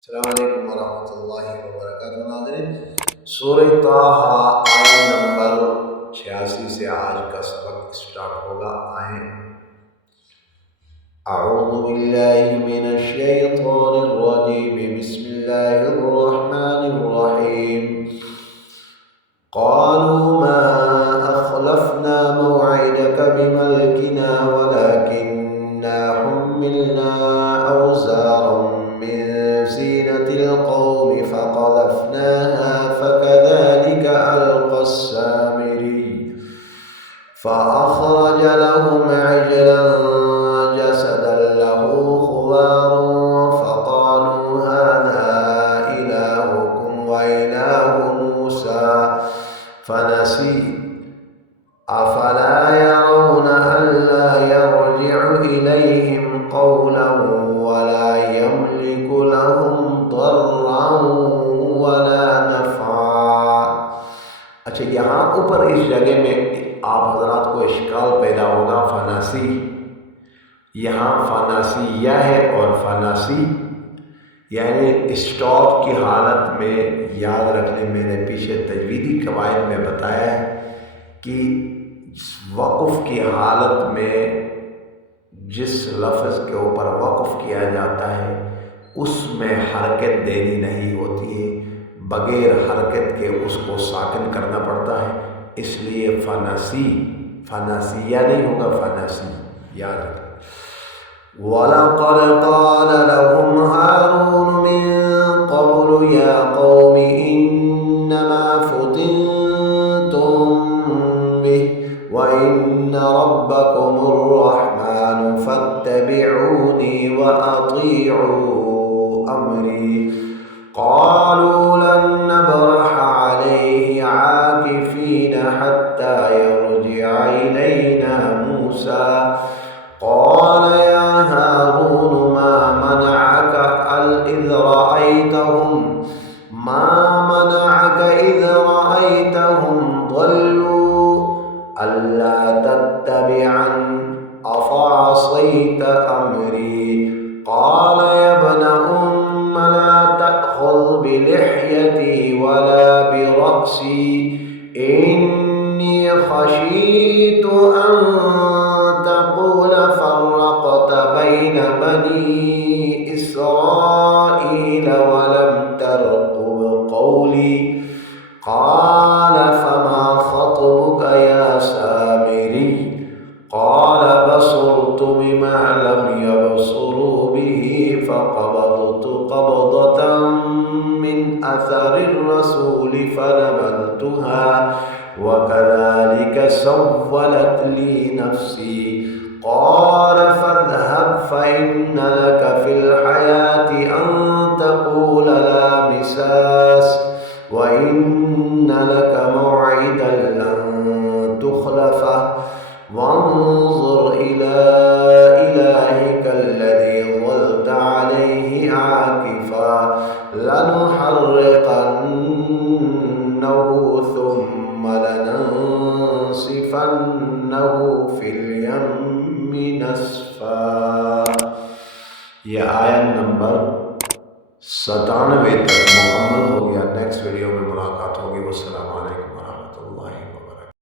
अस्सलाम वालेकुम वरहमतुल्लाहि वबरकातुहू। नाज़रीन, सूरह ताहा आयत नंबर 86 से आज का सबक स्टार्ट होगा। आए अऊज़ु बिल्लाहि मिनश शैतानिर रजीम, बिस्मिल्लाहिर रहमानिर रहीम। क़ालू मा अख़लफ़ना मौइदक बिमल्किना वलाकिन्ना हुम्मिलना औज़ारम मिन ज़ीनतिल क़ौमि फ़क़ज़फ़नाहा फ़कज़ालिक अलक़स सामिरी फ़अख़रज लहुम इजलन जसदन लहू ख़ुवार फ़क़ालू हाज़ा इलाहुकुम व इलाहु मूसा फ़नसी अफ़ला यरौन अल्ला यरजिअ इलैहिम क़ौलन वला यमलिकु लहुम दर्रन वला नफ़ा। अच्छा, यहाँ ऊपर इस जगह में आप हजरात को इश्काल पैदा होगा। फनासी, यहाँ फनासिया है और फनासी यानी स्टॉप की हालत में। याद रखने, मैंने पीछे तजवीदी कवायद में बताया है कि वक़्फ़ की हालत में जिस लफ्ज़ के ऊपर वक़्फ़ किया जाता है उसमें हरकत देनी नहीं होती है, बग़ैर हरकत के उसको साकिन करना पड़ता है। इसलिए फनासी, फनासिया नहीं होगा, फनासी। याद रखें। वलक़द क़ाल लहुम हारून मिन क़ब्लु या क़ौमि इन्नमा फ़ुतिनतुम बिहि व इन्न रब्बकुमुर रहमानु फ़त्तबिऊनी व अतीअू अमरी। क़ालू लन नबरह अलैहि आकिफ़ीन हत्ता यरजिअ इलैना मूसा। क़ाल या हारून मा मनअक इज़ रअयतहुम ضलू अल्ला तत्तबिअन अफ़असैत अमरी। क़ाल या इब्न उम्म ला तअख़ुज़ बिलिह्यती वला बिरअसी इन्नी ख़शीतु अन तक़ूल फ़र्रक़त बैन बनी इस्राईल वलम तरक़ुब क़ौली। क़ाल फ़मा ख़त्बुक या सामिरी। क़ाल बसुरतु बिमा लम यबसुरू बिही फ़क़बज़्तु क़ब्ज़तन मिन अथरिर रसूलि फ़नबज़्तुहा वकज़ालिक सव्वलत ली नफ़्सी। क़ाल फ़ज़हब फ़इन्न लक फ़िल हयाति अन तक़ूल ला मिसास व इन्न लक मौइदन लन तुख़लफ़ह वंज़ुर इला इलाहिकल्लज़ी ज़ल्त अलैहि आकिफ़ा लनुहर्रिक़न्नहु सुम्मा लनंसिफ़न्नहु फ़िल यम्मि नस्फ़ा। यह आयत नंबर 97 तक मुकम्मल हो गया। नेक्स्ट वीडियो में मुलाकात होगी। वस्सलामु अलैकुम।